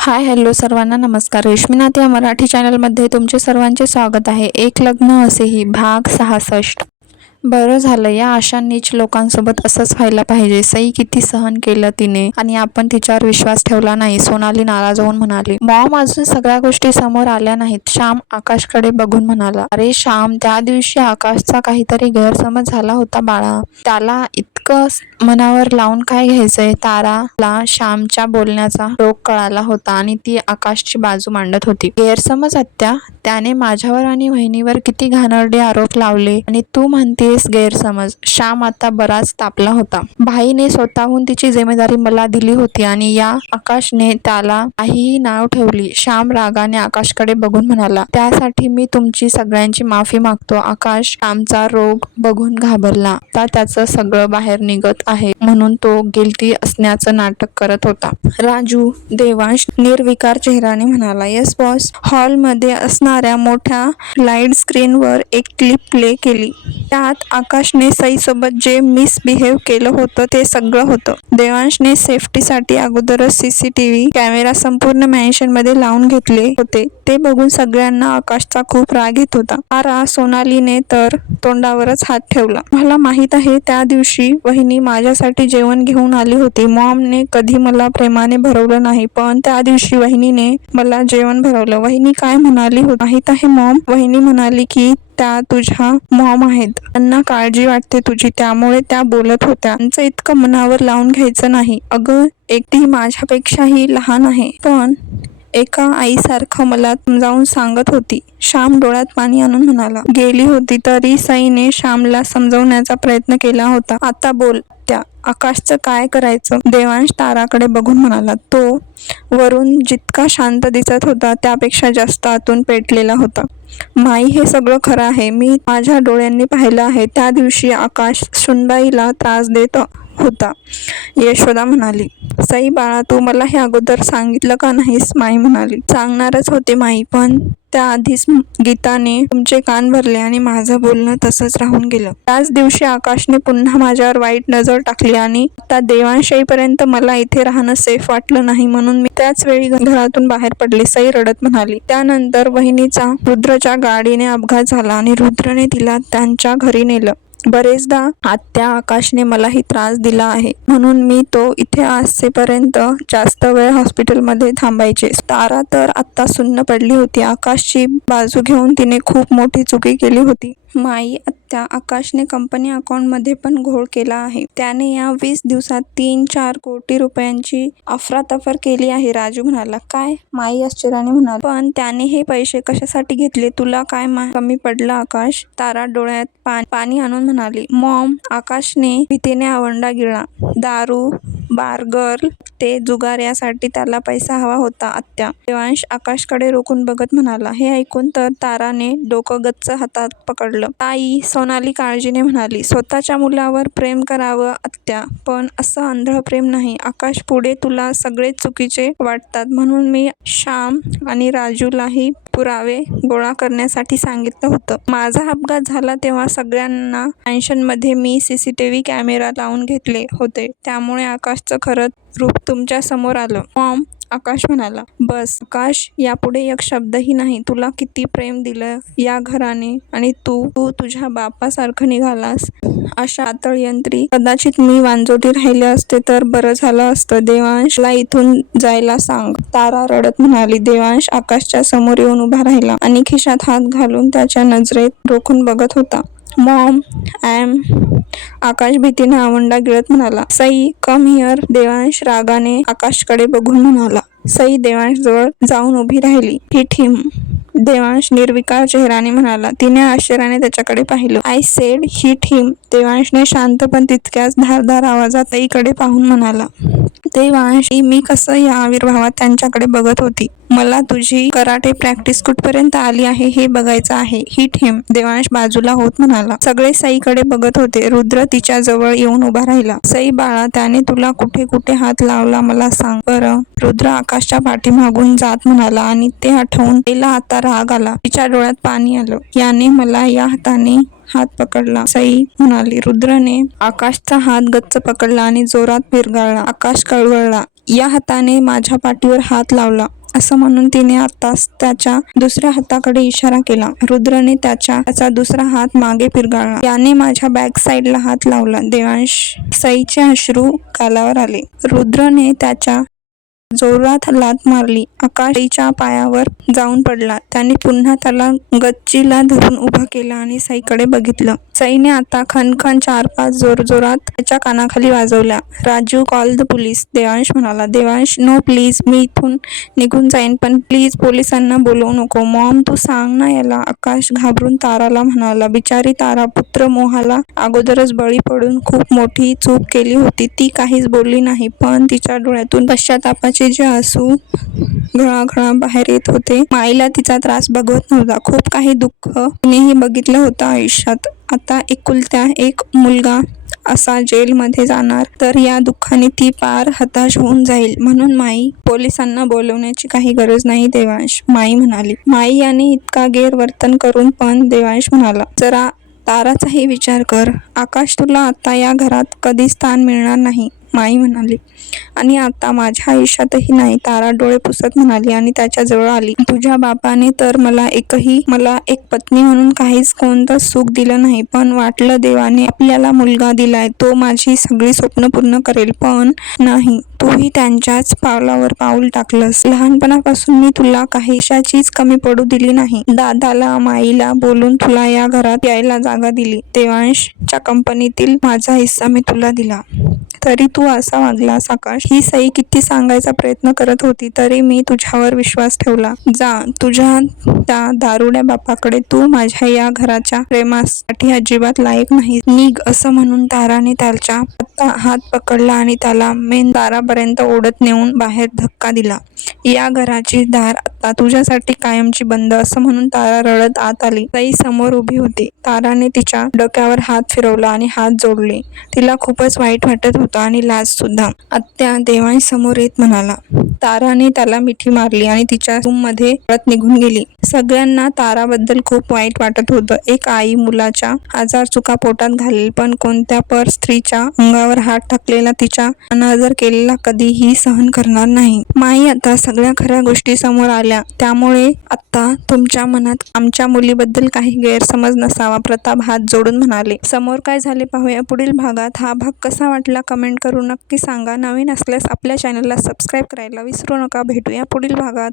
Hi hello सर्वांना नमस्कार. रेश्मीनाथ या मराठी चॅनलमध्ये तुमचे सर्वांचे स्वागत आहे. एक लग्न असेही भाग सहासष्ट. बरं झालं या आशा नीच लोकांसोबत असंच व्हायला पाहिजे. सई किती सहन केलं तिने आणि आपण तिच्यावर विश्वास ठेवला नाही. सोनाली नाराज होऊन म्हणाली मॉम अजून सगळ्या गोष्टी समोर आल्या नाहीत. श्याम आकाशकडे बघून म्हणाला अरे श्याम त्या दिवशी आकाशचा काहीतरी गैरसमज झाला होता बाळा. त्याला इतकं मनावर लावून काय घ्यायचंय? ताराला श्यामच्या बोलण्याचा रोग कळाला होता आणि ती आकाशची बाजू मांडत होती. गैरसमज हत्या त्याने माझ्यावर आणि वहिनीवर किती घाणरडे आरोप लावले आणि तू म्हणतेस गैरसमज. श्याम आता बराच तापला होता. भाईने स्वतःहून तिची जिम्मेदारी मला दिली होती आणि या आकाशने त्याला काहीही नाव ठेवली. श्याम रागाने आकाशकडे बघून म्हणाला त्यासाठी मी तुमची सगळ्यांची माफी मागतो. आकाश श्यामचा रोग बघून घाबरला. आता त्याचं सगळं बाहेर निघत आहे म्हणून तो गिल्टी असण्याचं नाटक करत होता. राजू देवांश निर्विकार चेहराने म्हणाला येस बॉस हॉलमध्ये असणाऱ्या मोठ्या लाइट स्क्रीनवर एक क्लिप प्ले केली. त्यात आकाशने सईसोबत जे मिसबिहेव केलं होतं ते सगळं होतं. देवांशने सेफ्टीसाठी अगोदरच सीसीटीव्ही कॅमेरा संपूर्ण मॅन्शनमध्ये लावून घेतले होते. ते बघून सगळ्यांना आकाशचा खूप राग येत होता. आरा सोनालीने तर तोंडावरच हात ठेवला. मला माहीत आहे त्या दिवशी बहिणी माझ्यासाठी जेवण घेऊन आली होती. मॉमने कधी मला प्रेमाने भरवलं नाही पण त्या दिवशी वहिनीने मला जेवण भरवलं. वहिनी काय म्हणाली होती? माहीत आहे मॉम? वहिनी म्हणाली की त्या तुझ्या मॉम आहेत. त्यांना काळजी वाटते तुझी. त्यामुळे त्या बोलत होत्या. त्यांचं इतकं मनावर लावून घ्यायचं नाही. अगं एकटी माझ्यापेक्षाही लहान आहे. पण एका आईसारखं मला समजावून सांगत होती. श्याम डोळ्यात पाणी आणून म्हणाला गेली होती तरी सईने श्यामला समजवण्याचा प्रयत्न केला होता. आता बोल त्या आकाशचं काय करायचं? देवांश ताराकडे बघून म्हणाला तो वरून जितका शांत दिसत होता त्यापेक्षा जास्त आतून पेटलेला होता. माई हे सगळं खरं आहे. मी माझ्या डोळ्यांनी पाहिलं आहे. त्या दिवशी आकाश सुनबाईला त्रास देत होता. यशोदा म्हणाली सई बाळा तू मला हे अगोदर सांगितलं का नाहीस? माई म्हणाली सांगणारच होते माई पण त्याआधीच गीताने तुमचे कान भरले आणि माझं बोलणं तसंच राहून गेलं. त्याच दिवशी आकाशने पुन्हा माझ्यावर वाईट नजर टाकली आणि आता देवांशाहीपर्यंत मला इथे राहणं सेफ वाटलं नाही म्हणून मी त्याच वेळी घरातून बाहेर पडले सई रडत म्हणाली. त्यानंतर वहिनीचा रुद्रच्या गाडीने अपघात झाला आणि रुद्रने तिला त्यांच्या घरी नेलं. बरेचदा आत्या आकाशने मलाही त्रास दिला आहे. म्हणून मी तो इथे असेपर्यंत जास्त वेळ हॉस्पिटलमध्ये थांबायचे. तारा तर आत्ता सुन्न पडली होती. आकाशची बाजू घेऊन तिने खूप मोठी चुकी केली होती. माई आत्या आकाशने कंपनी अकाउंटमध्ये पण घोळ केला आहे. त्याने या वीस दिवसात तीन चार कोटी रुपयांची अफरातफर केली आहे राजू म्हणाला. काय? माई आश्चर्याने म्हणाला. पण त्याने हे पैसे कशासाठी घेतले? तुला काय मा? कमी पडलं आकाश? तारा डोळ्यात पाणी पाणी आणून म्हणाली. मॉम आकाशने भीतीने आवंडा गिळला. दारू बार्गर ते जुगार यासाठी त्याला पैसा हवा होता आत्या. देवांश आकाशकडे रोखून बघत म्हणाला हे ऐकून तर ताराने डोकं गच्च हातात पकडलं. आई सोनाली काळजीने म्हणाली स्वतःच्या मुलावर प्रेम करावं आत्या. पण असं आंधळ प्रेम नाही. आकाश पुढे तुला सगळे चुकीचे वाटतात. म्हणून मी श्याम आणि राजूलाही पुरावे गोळा करण्यासाठी सांगितलं होतं. माझा अपघात झाला तेव्हा सगळ्यांना टेन्शनमध्ये मी C C T V camera लावून घेतले होते. त्यामुळे आकाश आकाशचं खरं रूप तुमच्यासमोर आलं. मॉम आकाश म्हणाला बस आकाश यापुढे एक शब्दही नाही. तुला किती प्रेम दिलं या घराने आणि तू तू तुझ्या बापासारखं निघालास. अशा आतळयंत्री कदाचित मी वांजोटी राहिले असते तर बरं झालं असतं. देवांशला इथून जायला सांग. तारा रडत म्हणाली. देवांश आकाशच्या समोर येऊन उभा राहिला आणि खिशात हात घालून त्याच्या नजरेत रोखून बघत होता. मॉम एम आकाश भीतीने आवंडा गिळत म्हणाला सई कम हिअर देवांश रागाने आकाशकडे बघून म्हणाला. सई देवांश जवळ जाऊन उभी राहिली. ही ठिम देवांश निर्विकार चेहराने म्हणाला तिने आश्चर्याने त्याच्याकडे पाहिलं. आय सेड ही हिम देवांशने शांत पण तितक्याच धारदार आवाजात आईकडे पाहून म्हणाला देवांश मी कसं या आविर्भावात त्यांच्याकडे बघत होती? मला तुझी कराटे प्रॅक्टिस कुठपर्यंत आली आहे हे बघायचं आहे. ही ठेम देवांश बाजूला होत म्हणाला. सगळे सईकडे बघत होते. रुद्र तिच्या जवळ येऊन उभा राहिला. सई बाळा त्याने तुला कुठे कुठे हात लावला मला सांग. बरं. रुद्र आकाशच्या पाठीमागून जात म्हणाला आणि ते आठवून तिला आता राग आला. तिच्या डोळ्यात पाणी आलं. याने मला या हाताने हात पकडला. सई म्हणाली रुद्रने आकाशचा हात गच्च पकडला आणि जोरात फिरगाळला आकाश कळवळला. या हाताने माझ्या पाठीवर हात लावला. असं म्हणून तिने आताच त्याच्या दुसऱ्या हाताकडे इशारा केला. रुद्रने त्याच्या त्याचा दुसरा हात मागे फिरगाळला. याने माझ्या बॅक साईडला हात लावला. देवांश सईचे अश्रू कालावर आले. रुद्रने त्याच्या जोरात लात मारली. आकाशीच्या पायावर जाऊन पडला. त्याने पुन्हा त्याला गच्चीला धरून उभा केला आणि सईकडे बघितलं. सईने आता खनखन चार पाच जोरजोरात त्याच्या कानाखाली वाजवल्या. Raju call the police. Devansh म्हणाला देवांश नो प्लीज. मी इथून निघून जाईन पण प्लीज पोलिसांना बोलवू नको. मॉम तू सांग ना याला. आकाश घाबरून ताराला म्हणाला बिचारी तारा पुत्र मोहाला अगोदरच बळी पडून खूप मोठी चूक केली होती. ती काहीच बोलली नाही पण तिच्या डोळ्यातून पश्चातापाचे जे आसू घळाघळा बाहेर येत होते माईला तिचा त्रास बघवत नव्हता. खूप काही दुःख तिनेही बघितलं होतं आयुष्यात. आता एकुलत्या एक मुलगा असा जेलमध्ये जाणार तर या दुःखाने ती पार हताश होऊन जाईल. म्हणून माई पोलिसांना बोलवण्याची काही गरज नाही देवांश. माई म्हणाली माई याने इतका गैरवर्तन करून पण देवांश म्हणाला जरा ताराचाही विचार कर. आकाश तुला आता या घरात कधी स्थान मिळणार नाही. माई म्हणाली आणि आता माझ्या आयुष्यातही नाही. तारा डोळे पुसत म्हणाली आणि त्याच्याजवळ आली. तुझ्या बापाने तर मला एकही मला एक पत्नी म्हणून काहीच कोणतं सुख दिलं नाही. पण वाटलं देवाने आपल्याला मुलगा दिलाय. तो माझी सगळी स्वप्न पूर्ण करेल. पण नाही तूही त्यांच्याच पावलावर पाऊल टाकलंस. लहानपणापासून मी तुला काहीशाचीच कमी पडू दिली नाही. दादाला माईला बोलून तुला या घरात यायला जागा दिली. देवांशच्या कंपनीतील माझा हिस्सा मी तुला दिला. तरी तू असा वागलास आकाश. ही सई किती सांगायचा प्रयत्न करत होती तरी मी तुझ्यावर विश्वास ठेवला. जा तुझ्या त्या दारुड्या बापाकडे तू माझ्या या घराच्या प्रेमासाठी अजिबात लायक नाही निघ असं म्हणून ताराने त्याच्या हात पकडला आणि त्याला मेन दारापर्यंत ओढत नेऊन बाहेर धक्का दिला. या घराची दार आता तुझ्यासाठी कायमची बंद असं म्हणून तारा रडत आत आली. सई समोर उभी होती. ताराने तिच्या डोक्यावर हात फिरवला आणि हात जोडले. तिला खूपच वाईट वाटत होती. आणि लाज सुद्धा आत्या देवांश समोर येत म्हणाला ताराने त्याला मिठी मारली आणि तिच्या रूममध्ये परत निघून गेली. सगळ्यांना ताराबद्दल खूप वाईट वाटत होतं. एक आई मुलाच्या आजार चुका पोटात घालेल पण कोणत्या पर स्त्रीच्या अंगावर हात टाकलेला तिच्या अनादर केलेला कधीही सहन करणार नाही. माई आता सगळ्या खऱ्या गोष्टी समोर आल्या. त्यामुळे आता तुमच्या मनात आमच्या मुलीबद्दल काही गैरसमज नसावा प्रताप हात जोडून म्हणाले. समोर काय झाले पाहूया. पुढील भागात हा भाग कसा वाटला कमेंट करून नक्की सांगा. नवीन असल्यास आपल्या चॅनलला सबस्क्राईब करायला विसरू नका भेटूया पुढील भागात.